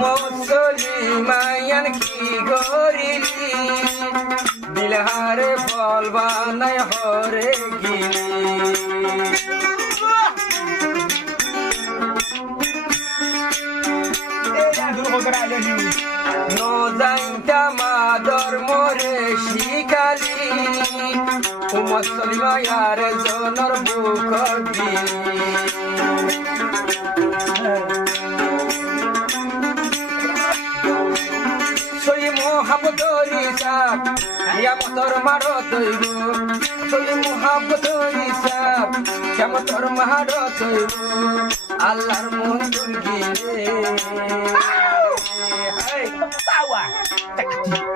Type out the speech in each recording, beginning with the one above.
মুসলিমায়ান কি করিলি দিলহারে ফল বানায় হরে গিলি নজাইটা মাদর মোরে শিখালি মুসলিমায়ার জনর বুক দিলি সই মোহাম্মদরি সাপ কিয়ামতর মারো তৈব সই মোহাম্মদরি সাপ কিয়ামতর মারো তৈব আল্লাহর মন্দির গিয়ে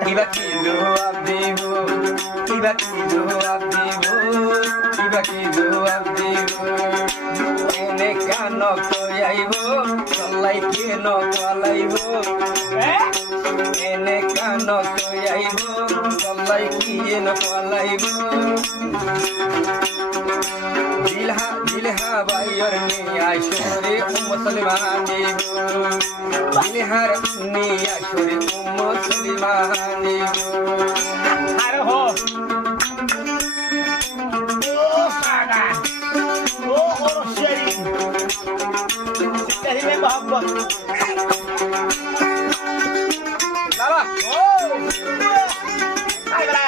কিবা কি জবাব দিব কিবা কি জবাব দিব কিবা কি জবাব দিব এনে কান কয়াইব চলাই কেন কলাইব এনে কান কয়াইব চলাই কেন কলাইব দিলহা বাইর নিয়া শরে মুসলমানি দিলহার নিয়া শরে মুসলমানি আরে হো ও সাগা ও ওরশেরি সিতারি মে মোহব্বত বাবা ও আই বড়